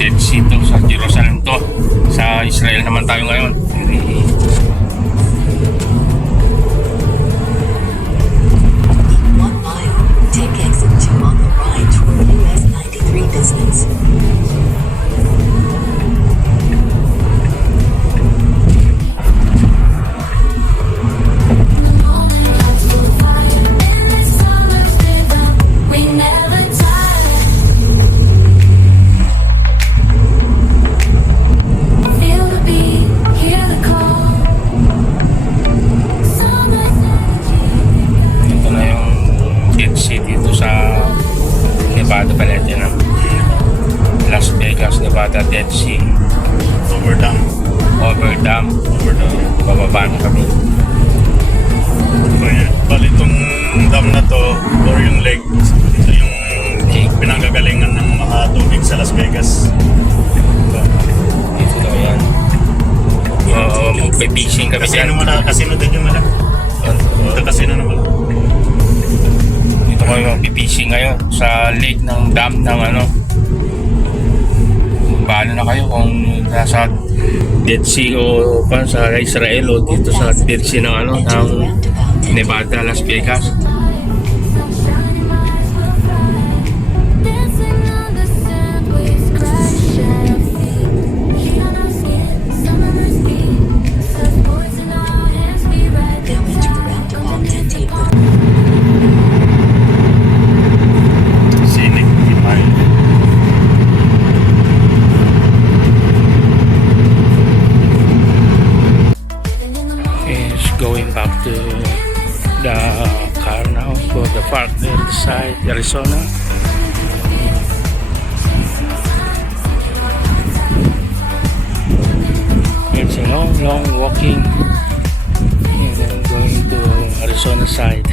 Dead Sea to, sa Jerusalem to. Sa Israel naman tayo ngayon. Take exit 2 on the right for US 93 distance. Las Vegas, Nevada, Dead Sea Hoover Dam. Bababa na kami. Bali itong dam na to, or yung lake, ito yung pinanggagalingan ng mga tubig sa Las Vegas. Dito daw yan. Magpe-fishing kami dyan. Casino din yung malaki. Ito casino naman. Dito kami magpe-fishing ngayon sa lake ng dam ng ano. Paano na kayo kung nasa Dead Sea o pa sa Israel o dito sa Dead Sea ng ano ng Nevada, Las Vegas. Going back to the car now for the park there beside Arizona. It's a long walking and then going to Arizona side.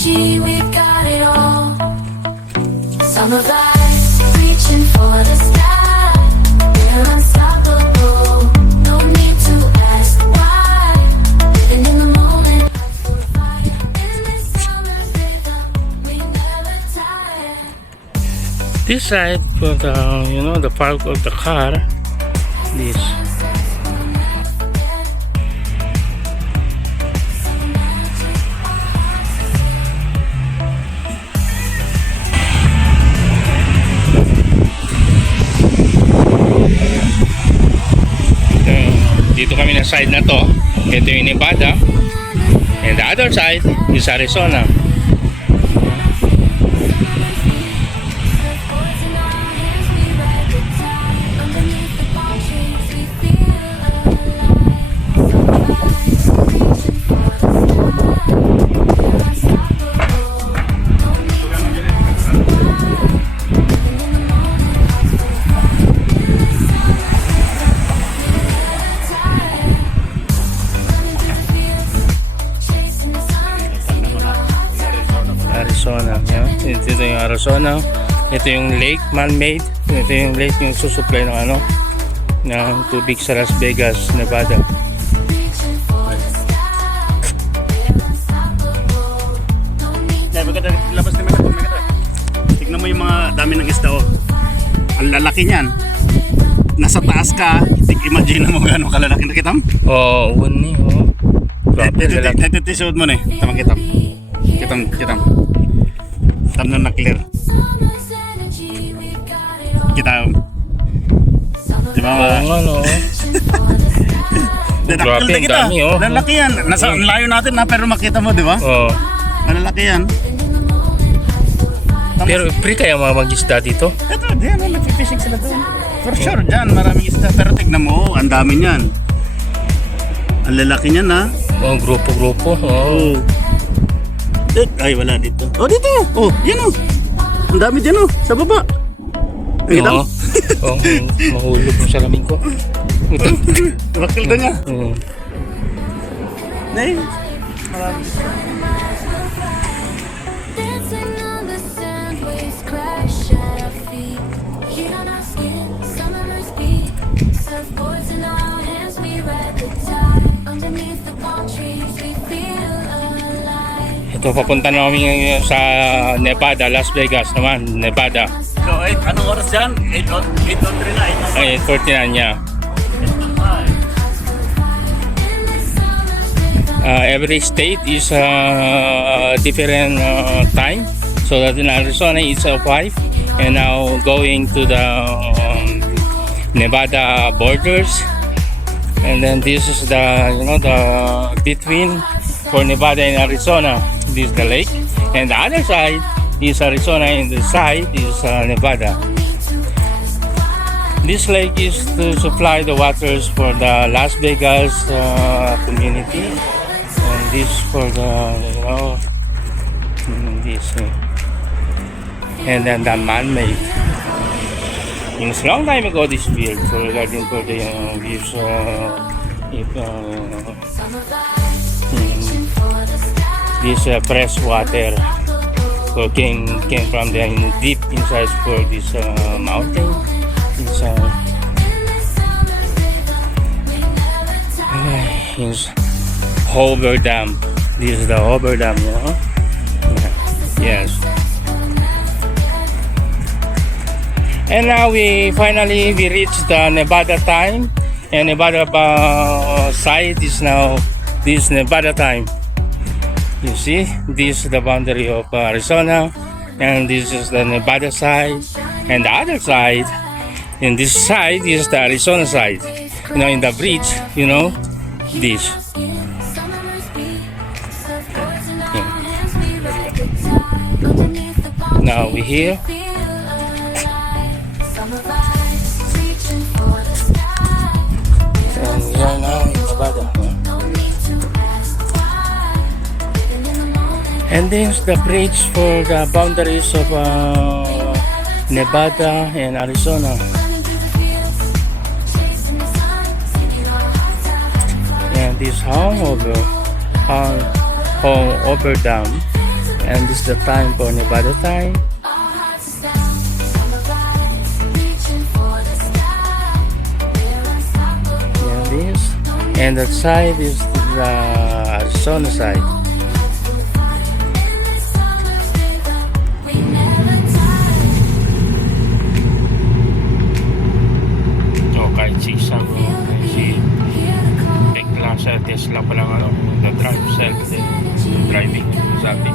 We've got it all. Summer vibes, reaching for the sky. We're unstoppable. No need to ask why. Living in the moment. In this summer's rhythm, we never tire. This side for the the park of the car. This. Dito kami na side na to. Ito yung Nevada. And the other side is Arizona. Arizona, ito yung Arizona. Ito yung lake, man-made. Ito yung lake yung susupply ng ano ng tubig sa Las Vegas, Nevada. Labas naman ako. Tignan mo yung mga dami ng isda, oh. Ang lalaki niyan. Nasa taas ka, imagine mo gano'ng kalalaki. Nakita mo? Oo, uni, grabe, lalaki. Ito mo na eh. Tamang kitam. Kitam. Tam na clear. Kita. Diba? Oo nga, no. Grabe, ang dami, oh. Lalaki yan. Nasa layo natin na, pero makita mo, di ba? Oo. Malalaki yan. Pero pre kaya mga mag-isda dito? Ito, diyan, nag-fishing sila doon. For sure, dyan, maraming isda. Pero tignan mo, ang dami niyan. Ang lalaki niyan, ha? Oh, grupo-grupo. Oh. Ay, wala dito. Oh, dito! Oh, yan, oh. Ang dami dyan, oh. Sa baba. Nakita mo? Oo, mahulog yung salamin ko. Bakil na niya. Nay, marami. Dancing on the sand, waves crash at our feet. Heat on our skin, summer must be. Surfboards in our hands, we ride the tide. Underneath the palm trees, we feel alive. Ito, papunta na kami ngayon sa Nevada, Las Vegas naman, Nevada. So, anong oras yan? 8:03 na, 8:05. Ay, 49 niya. Every state is different time. So that in Arizona it's 5, and now going to the Nevada borders, and then this is the the between for Nevada and Arizona. This is the lake, and the other side is Arizona, and the side is Nevada. This lake is to supply the waters for the Las Vegas community. And this for the this and then the man-made. In a long time ago, this field for regarding for the this this fresh water so came from the deep inside for this mountain inside. Hoover Dam. This is the Hoover Dam, you know? Yes. And now we finally reached the Nevada time, and Nevada side is now this Nevada time. You see, this is the boundary of Arizona, and this is the Nevada side, and the other side, and this side is the Arizona side. You know, in the bridge, you know, this. Now we here. And we are now in Nevada. And this is the bridge for the boundaries of Nevada and Arizona. And this Hoover Dam. And this is the time for Nevada time. Yeah, this. And that side is the Arizona side. So kahit sisag o si bigla sa Tesla pa lang the drive self driving something.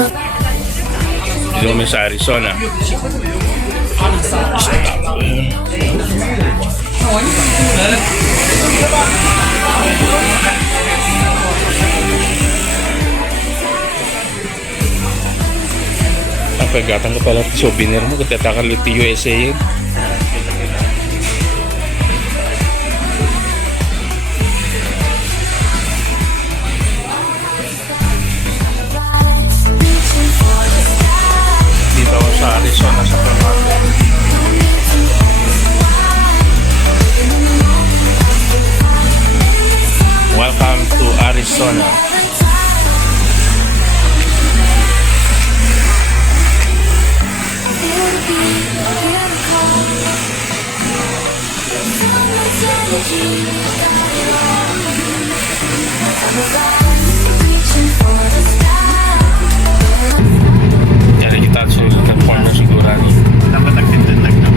Dito kami sa Arizona. Pagkatang ka pala souvenir mo, katatakal ulit USA yun. Dito ako sa Arizona sa Pamata. Welcome to Arizona. Jadi kita sulit telepon siguro nih. Dapat nagtindag na.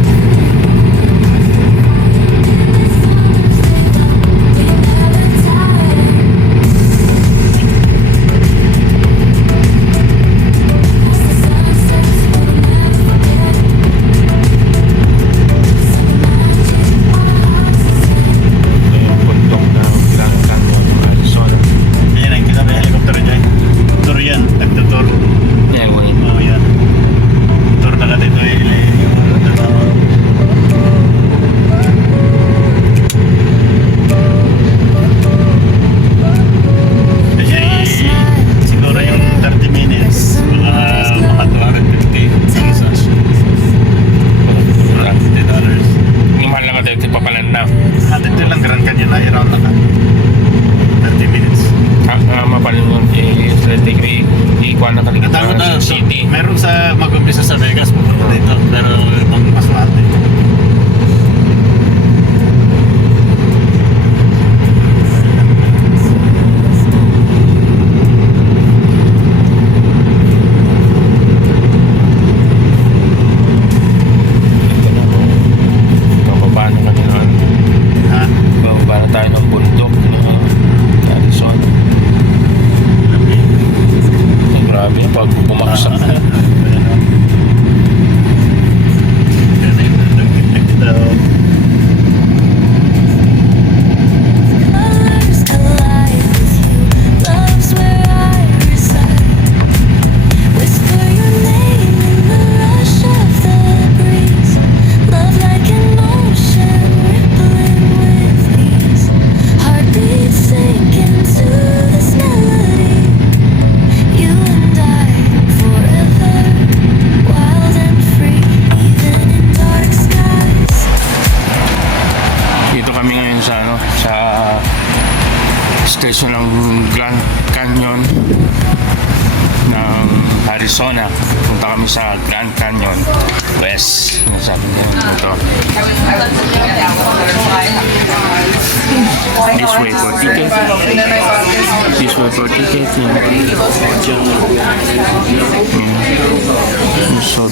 Meron sa mag-umpisa sa Vegas pupunta dito, pero itong maswerte. Bababa na kami nun. Ha? Bababa na tayo ng bundok. Arizona. Grabe, pag bumaksak. Station ng Grand Canyon ng Arizona. Punta kami sa Grand Canyon West. Sabi niya ito. This way for ticket. This way for ticket. So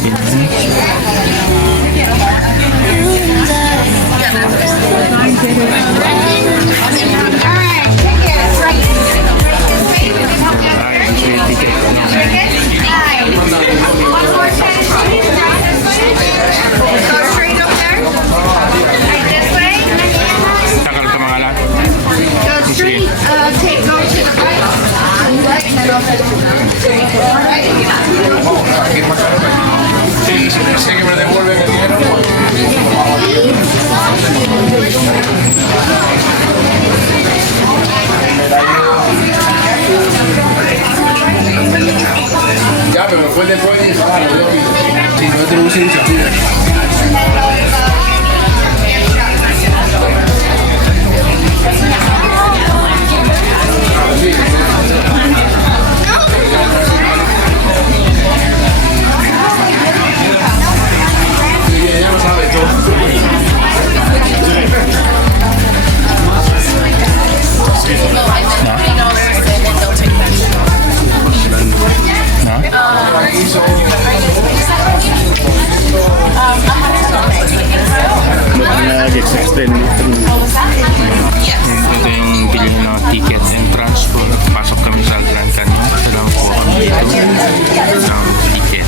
takal ka mga lang. Ya, pero después de si no te lo usen, se tira. Ya lo sabe todo. ticket.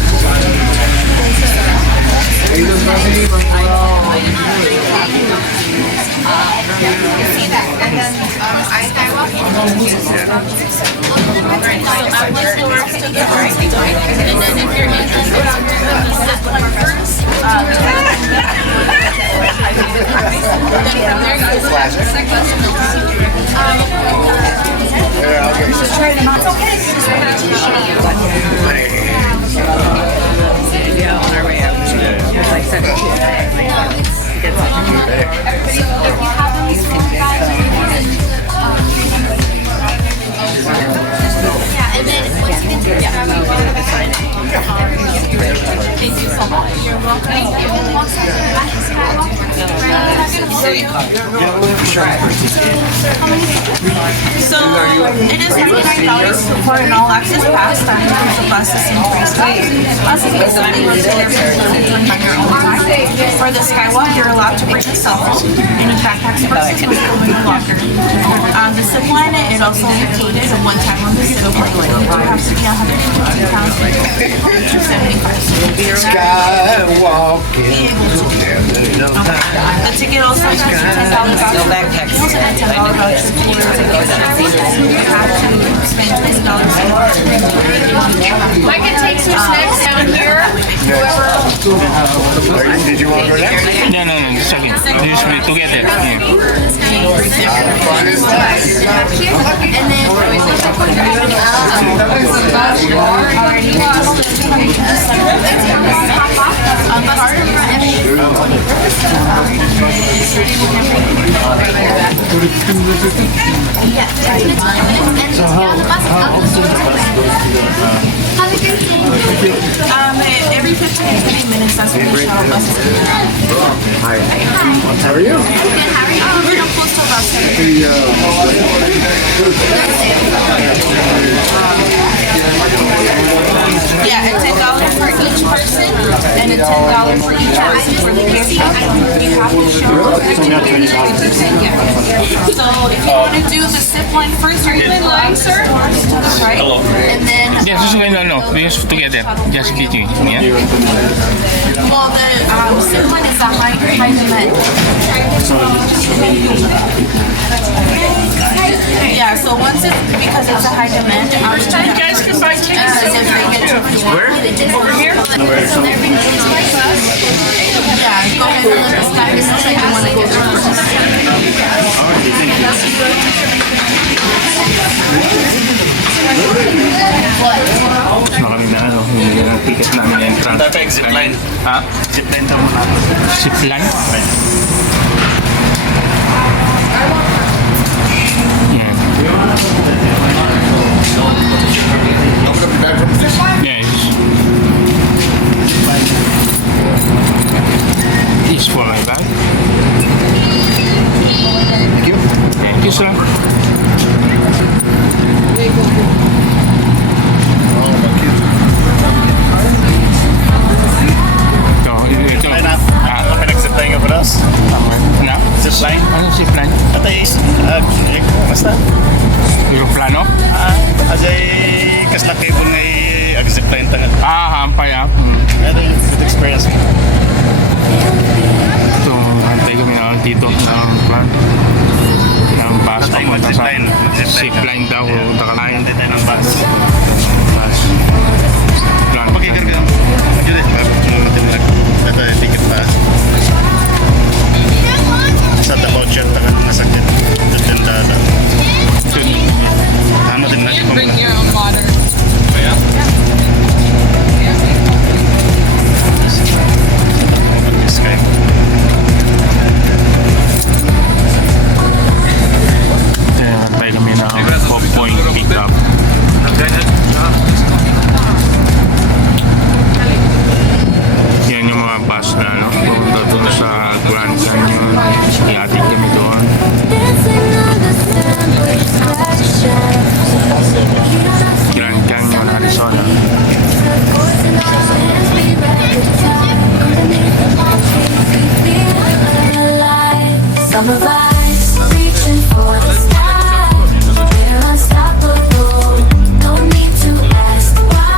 So it is $99 for an all-access pass. That includes the processing price. Plus, it's basically on your own time. For the Skywalk, you're allowed to bring a cell phone. Any backpacks, purses, will go in your locker. The zip line, it also included a one-time on the zip line. You have to be 150 pounds to 75. Skywalking. The ticket also has a $10 voucher. You also have a $10 voucher for the you have to spend $20. I can take some snacks down here. Did you want to go next? No, it's okay. Just be together. Yeah. And then Every 15 to 20 minutes, that's when the shuttle bus is coming. Hi. How are you? We're close to about 7. Yeah, a $10 for each person and a $10 for each person for the gift shop. You have to show up. So if you want to do the zip line first, are you in line, sir? Right. And then Yes, just no. Just together. Just kidding. Yeah. well, the zip line is a high demand. Yeah, so once it's because it's a high demand, first time you guys can buy tickets. If they get to where? Over here. Yeah, go ahead and let us know if you want to get there Gusto kami na hindi na ticket namin entrance. Dapat zipline. Ha? Zipline daw muna. Zipline? Yeah. I'm gonna be back from this. Yes. This for my bag. Thank you. Thank you, sir. Ito. Ano pinag-zipline ka para us? Na? Zipline? Ano zipline? At is, basta. Aeroplano? Ajay, kasla cable na i-zipline tangan. Hampay Ano yung good experience mo? Ito, hantay kami na dito ng plan. Ng bus Hantay papunta sa mag-zipline. zipline daw. Punta ka na yun. Hindi tayo ng bus. Bus. Plan. Pagkikar ka. Yun eh, matimlag. Ito yung ticket pa. Sa tabaw siya, tangan nasakit. Doon dada. Ano din na? bring your own water. Sky. Hantay kami ng point pick up. Yan yung mga bus na pupunta doon sa Grand Canyon. Ihatid kami doon. Grand Canyon, Arizona. Summer vibes, reaching for the sky. We're unstoppable. Don't need to ask why.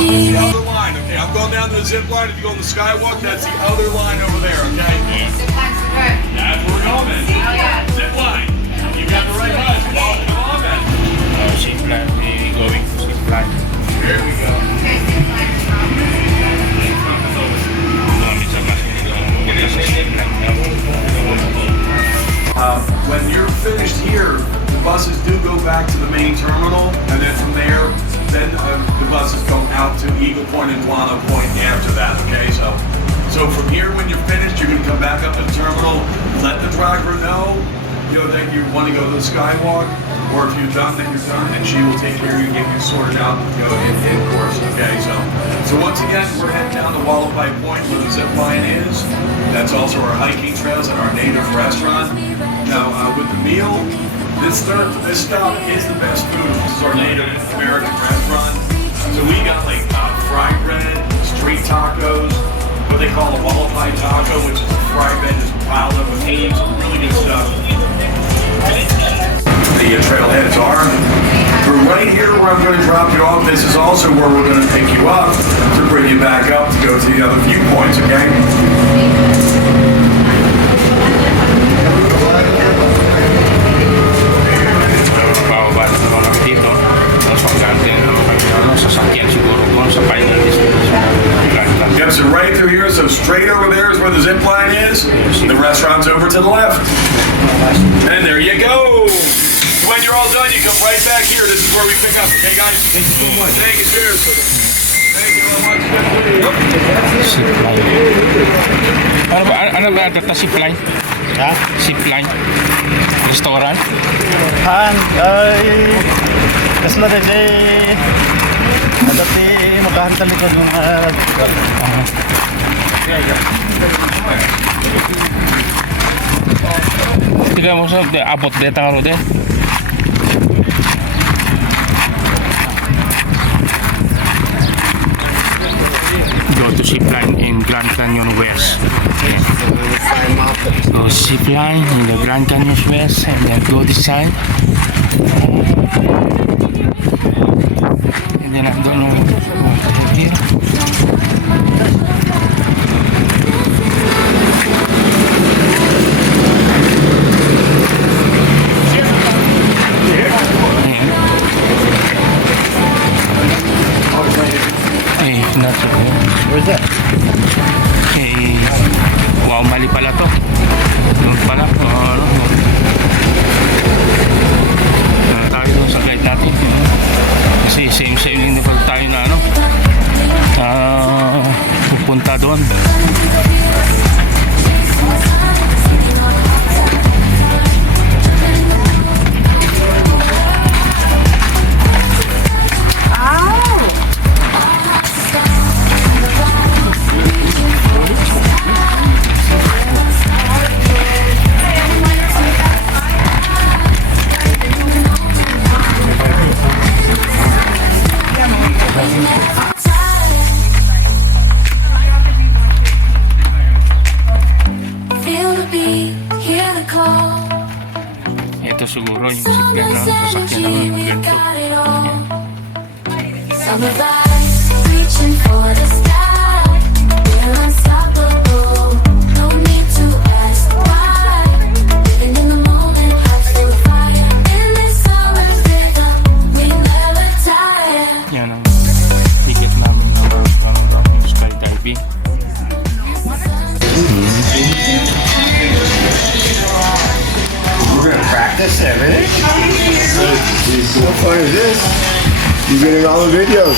energy. The other line, okay? I'm going down the zip line. If you go on the skywalk, that's the other line over there, okay? That's where we're going, man. Zip line. You got the right line. Come on, man. Zip line, we going to zip line. Here we go. When you're finished here, the buses do go back to the main terminal, and then from there, then the buses go out to Eagle Point and Guano Point after that, okay? So from here, when you're finished, you're gonna come back up to the terminal, let the driver know, that you want to go to the skywalk, or if you're done, then you're done, and she will take care of you and get you sorted out, in course, okay? So once again, we're heading down to Wallapai Point where the zip line is. That's also our hiking trails and our native restaurant. Now, with the meal, this stop is the best food. This is our Native American restaurant. So we got like fried bread, street tacos, what they call a Wallapai taco, which is a fried bread that's piled up with heaps of really good stuff. The trailheads are. We're right here where I'm going to drop you off. This is also where we're going to pick you up to bring you back up to go to the other viewpoints, okay? Bababa na naman dito. Tapos pagkantin sasakyan siguro doon sa final destination. Yep, so right through here, so straight over there is where the zip line is. The restaurant's over to the left. And there you go. When you're all done, you come right back here. This is where we pick up. Okay, guys? Thank you so much. Thank you, cheers. Thank you very much. Ano ba ito? Zipline? Ha? Zipline? Restaurant? Han, ay... Kasla rin eh... Dati magkahantal ito nung... Tiga mo sa abot deta nga de. Go to zipline in Grand Canyon West. So zipline in the Grand Canyon West and then go this side. And then I don't know what to do. Where's that? Eh, wow, mali pala to. Doon pala. Tayo doon sa guide natin. Kasi same din pala tayo na pupunta doon. Feel the beat, hear the call. Ito siguro yung zipline na sasakyan namin ng ganito. Summer vibes, reaching for the sky. We're unstoppable. No need to ask why. Living in the moment, hearts full of fire. In this summer's rhythm, we never tire. Yan ang ticket namin na yung skydiving. We're gonna practice everything. What fun is this? You're getting all the videos.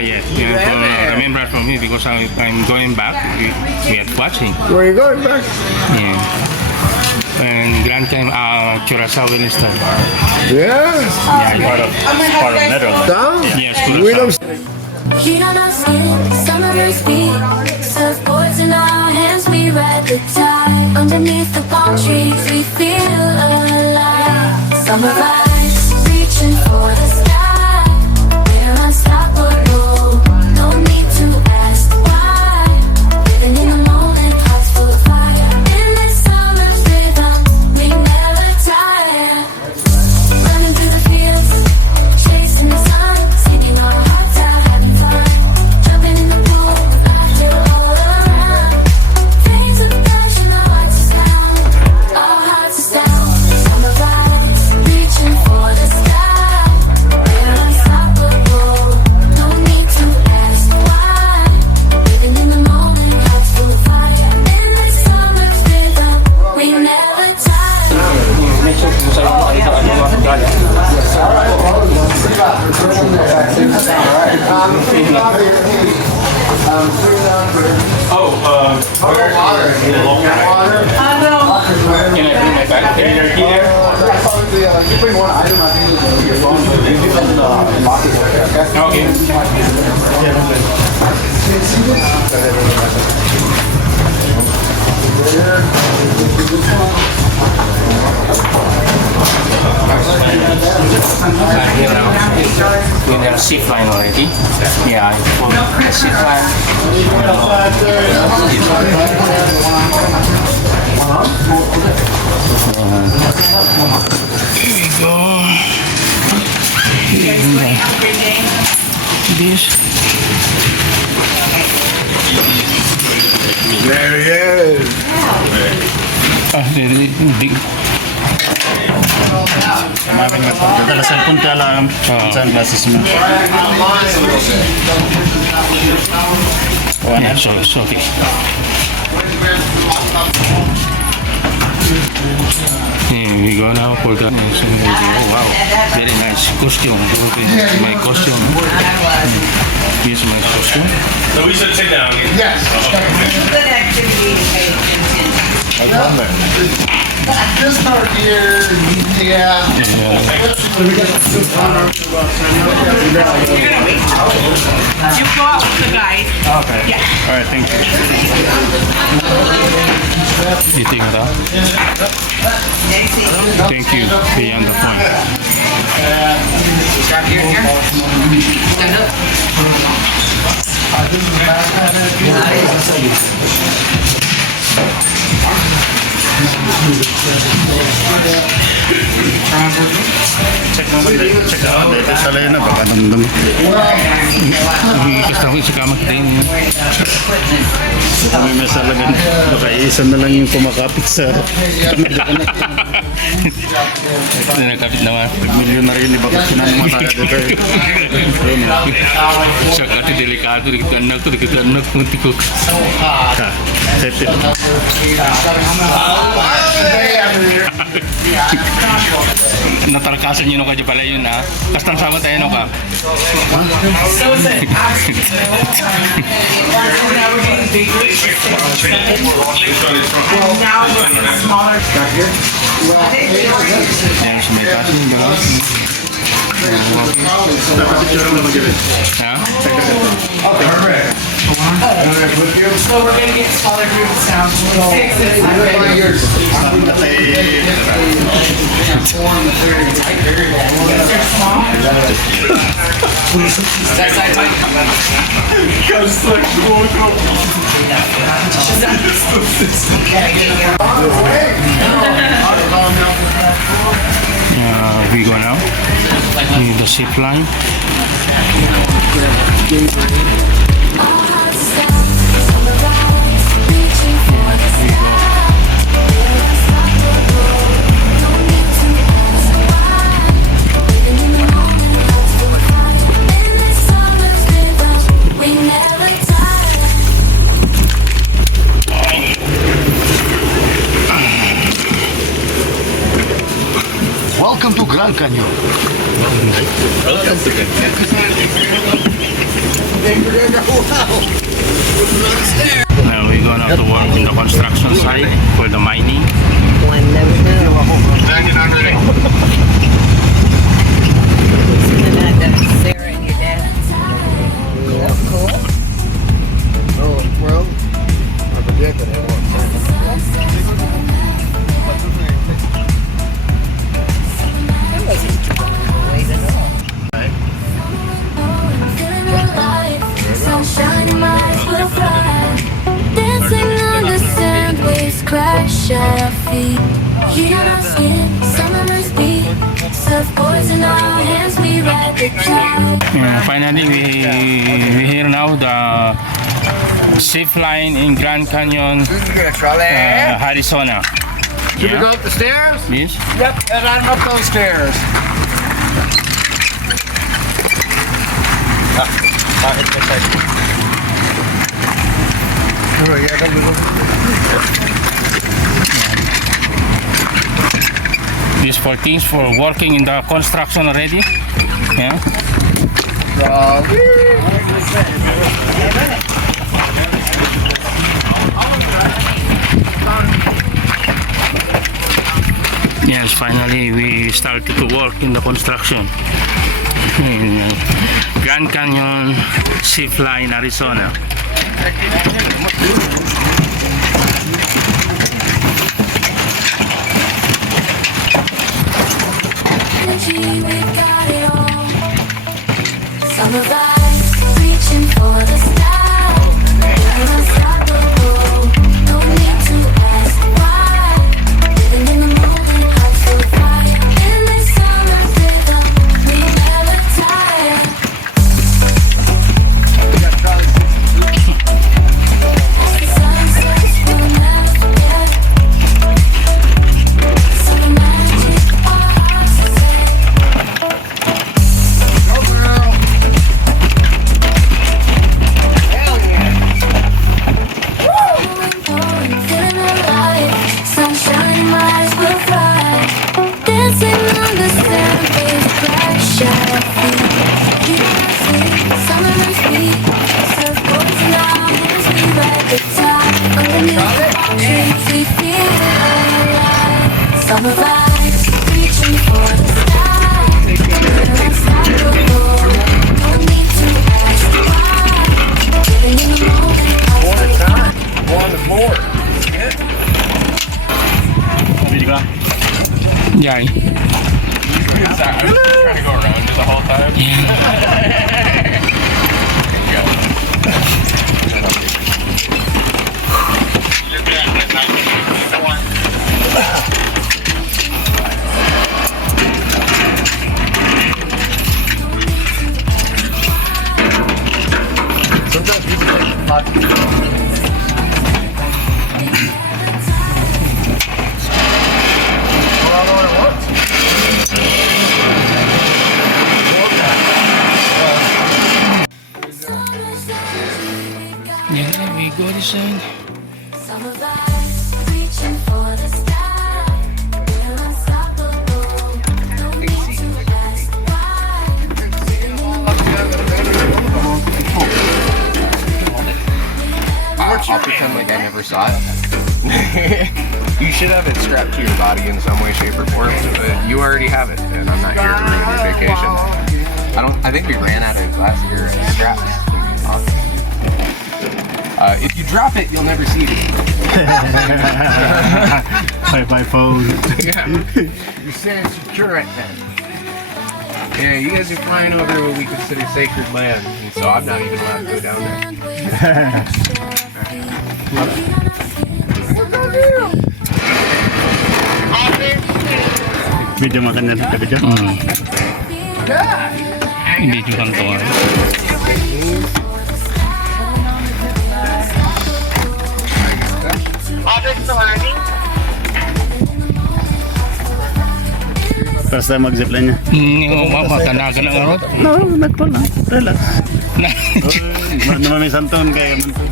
Yes, remember from me because I'm going back. We are watching. Where are you going back? Yeah. And Grand Canyon, Curacao will start. Yeah. Part of Netherlands. Down? Yes, We don't. Heat on our skin, summer breeze beat. Surfboards in our hands, we ride the tide. Underneath the palm trees, we feel alive. Summer vibes, reaching for the sky. We're unstoppable. No need to ask why. Living in the moment, hearts full of fire. In this summer's rhythm, we never tire. Running through the fields, chasing the sun, singing our hearts out, having fun. Can I bring my bag? Here. You bring one item, I think it's your phone. You do something in lockers, okay? Here now. We have zip line already. Yeah, for the zip line. Here we go. This. There he is. Big. Maraming matanda. Cellphone ka lang. Sunglasses mo. Yeah, sorry. Here we go now for the oh wow, very nice costume. My costume. This is my costume. So we should sit down. Yes. I wonder. This part here, yeah. You go out with the guys. Okay. Yeah. Alright, thank you. Eating it up. Thank you. Beyond the point. Stand up. Check out. Ito sa lena, baka nandun. Kasi ako sa kamay din. Kami may salagan. Baka isa na lang yung kumakapit sa Nakapit naman. milyonary ni baka sinamata ka dito. Sa kati delikado, dikit anak, muntik ko. Safety. Natarkasan nyo ka pala yun ha. Kastang sama tayo ka. Ayan, sa may kaso nyo ba? Ha? So we're gonna get smaller groups now. 6 We go now. Need the zip line. Welcome to Grand Canyon. Now we're going to work in the construction site for the mining. Sarah and your dad. Cool. Well, I forget that I want Sunshine in my eyes will fly. Dancing on the sand, waves crash at our feet. Heat on our skin, summer must be. Surfboards in our hands, we ride the tide. Finally, we hear now the zip line in Grand Canyon, Arizona. Should we go up the stairs? Yes. Yep, and I'm up those stairs. These for things for working in the construction already. Yeah. Yes, finally we started to work in the construction in Grand Canyon Zip Line, Arizona. Energy, we got it all. Summer vibes, reaching for the stars. We're unstoppable. No need to ask why. Living in the moment, I'm so fire. In this summer rhythm, we never tire. As the sun sets, we'll never forget. Summer magic, our hearts are set. Feeling alive, sunshine in my eyes will fly. Dancing on the sand, waves crash, shadow feet. You don't sleep, summer and sweet. Surfboards and mountains, we ride the tide. Underneath the palm trees, we feel alive. Summer vibes, reaching for the sky. We're unstoppable. No need to ask why. Living in the moment, I'm so fine. Sabi ka? Jai. I was trying to go around you the whole time. Sometimes people take hot. Yeah, we go this side. Summer vibes, reaching for the stars. We're unstoppable. No need to ask why. I'll pretend like I never saw it. You should have it strapped to your body in some way, shape, or form, but you already have it, and I'm not here to ruin your vacation. I think we ran out of last year straps. If you drop it, you'll never see it again. Bye phone. Yeah. You stand secure at then. Yeah, you guys are flying over what we consider sacred land, and so I'm not even allowed to go down there. Medyo maganda sa tabi dyan. Hindi juga kantor. First time mag-zipline niya. Matanagan ang arot. No, not po lang. Relax. Naman may santon kaya man po.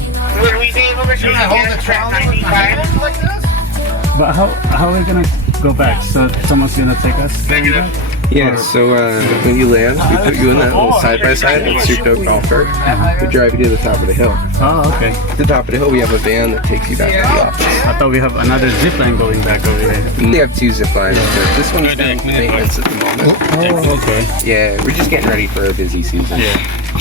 But how are we gonna go back? So someone's gonna take us back? Yeah, so when you land, we put you in that little side-by-side and souped out golf cart. We drive you to the top of the hill. Oh, okay. At the top of the hill, we have a van that takes you back to the office. I thought we have another zip line going back over there. We have two zip lines, but this one's doing maintenance at the moment. Oh, okay. Yeah, we're just getting ready for a busy season. Yeah.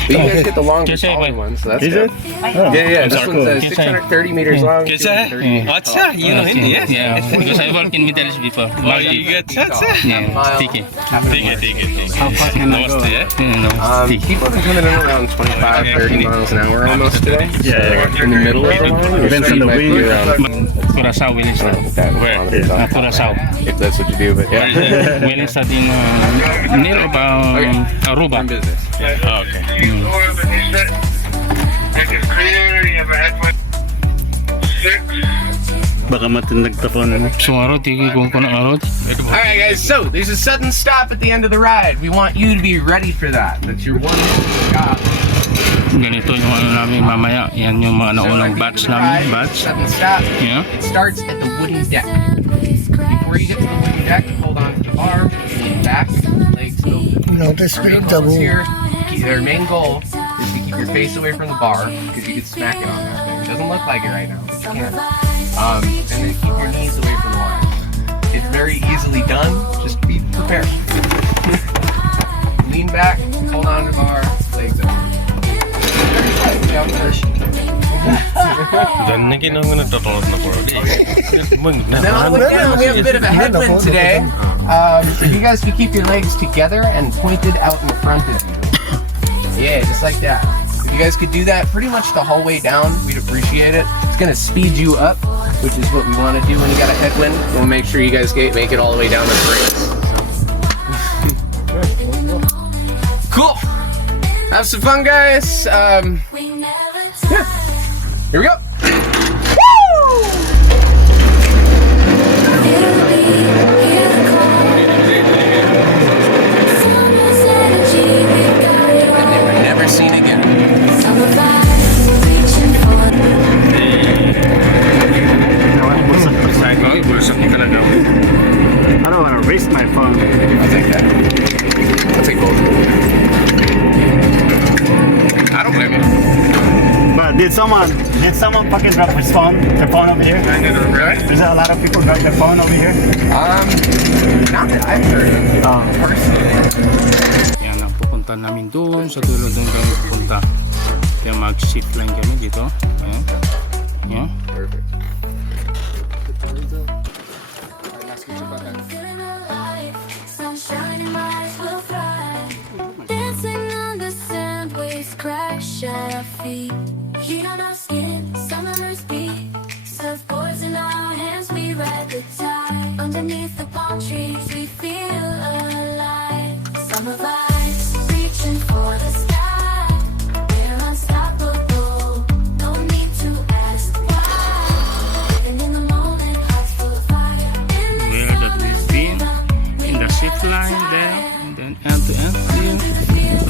But you guys get the longer, taller one, so that's Is good. it? Oh. Yeah, this Cool. one's 630 meters long. 230 meters tall. Yeah, because I worked in Middle East before. Yeah, sticky. How fast can I go? People have been coming in around 25, 30 miles an hour almost today. Yeah. So in the middle of the line, we're Depends on the might be wind. around Curacao, Willis. 10 kilometers off. Curacao. If that's what you do, but yeah. Willis at in near about Aruba. On business. Baka matindag tapon. So arot, tiki kung ng arot. Alright guys, so there's a sudden stop at the end of the ride. We want you to be ready for that. That's your one job. Ganito yung ano namin mamaya. Yan yung mga naunang batch namin. Batch. Sudden stop. Yeah. It starts at the wooden deck. Before you get to the wooden deck, hold on to the bar, lean back, legs go. Notice Alright, the here. their main goal is to keep your face away from the bar because you can smack it on that thing. It doesn't look like it right now, but you can. And then keep your knees away from the line. It's very easily done. Just be prepared. Lean back, hold on to the bar, legs up. Very tight, down first. Dan na natutulog na po. Now look down, we have a bit of a headwind today. So you guys can keep your legs together and pointed out in front of you. Yeah, just like that. If you guys could do that pretty much the whole way down, we'd appreciate it. It's gonna speed you up, which is what we want to do when you got a headwind. We'll make sure you guys make it all the way down the brakes. Cool. Have some fun, guys. Yeah. Here we go. Never seen again. I don't want to waste my phone. I'll take that. I'll take both. I don't blame you. But did someone fucking drop their phone over here? There's a lot of people drop their phone over here. Not that I've heard of. Personally. Yan ang pupunta namin doon. Sa dulo doon kami pupunta. Kaya mag-shift line kami dito. Ayan. Ayan. Perfect. Feeling alive, sunshine in my eyes will fly. Dancing on the sand, waves crash at our feet. Heat on our skin, summer's beat. Surfboards in our hands, we ride the tide. Underneath the palm trees, we feel alive. Summer vibes, reaching for the sky. We're unstoppable, no need to ask why. Living in the moment, hearts full of fire. Where that we've been in the shift line there, and then end to end here.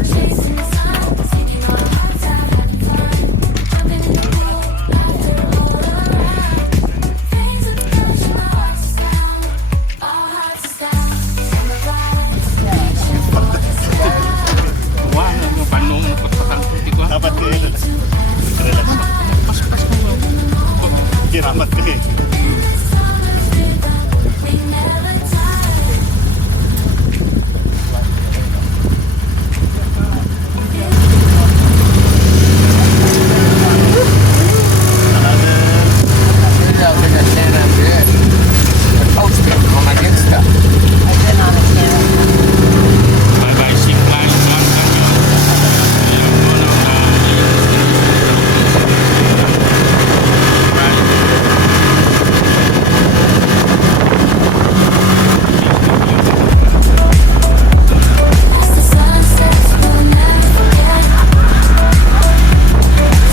Chasing the sun, singing on our time, having fun. Jumping in the pool, after all the ride. Things are pushing our hearts down, our hearts down. Summer vibes, reaching for the sky. Wah, ano pa nung patpatang puti ko? Dapat kayo. Relax. Pas-pas ko. Kiramat kayo. We never die. Bye-bye shift line. Ayan mo na As the sun sets, we'll never forget.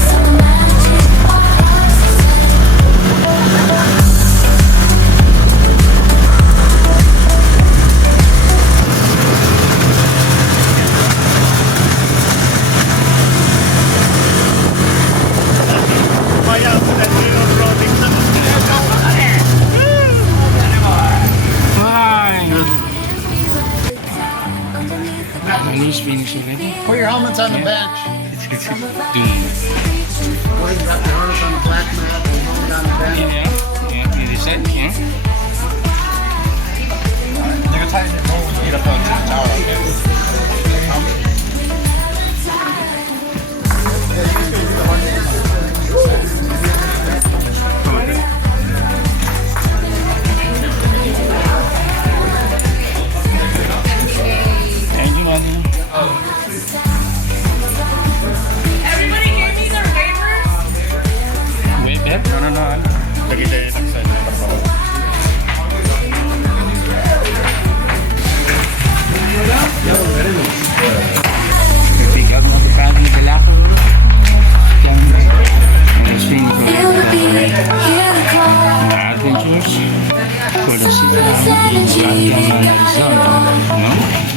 Some magic, our hearts are set. Kaya ako na zero rolling sa Finish already. Put your helmets on the bench. Doom. Wrap your harness on the black mat and hold it on the bench. Yeah, you said, yeah. They're gonna tighten your feet up on the tower, okay? Thank you, Manny. Everybody gave me their waivers. Wait, Beth? No. Lagi tayo nagside. Pick up na ito para naglalakad. Swing for Feel the beat, hear the call. my adventures for the city of Zone, you know?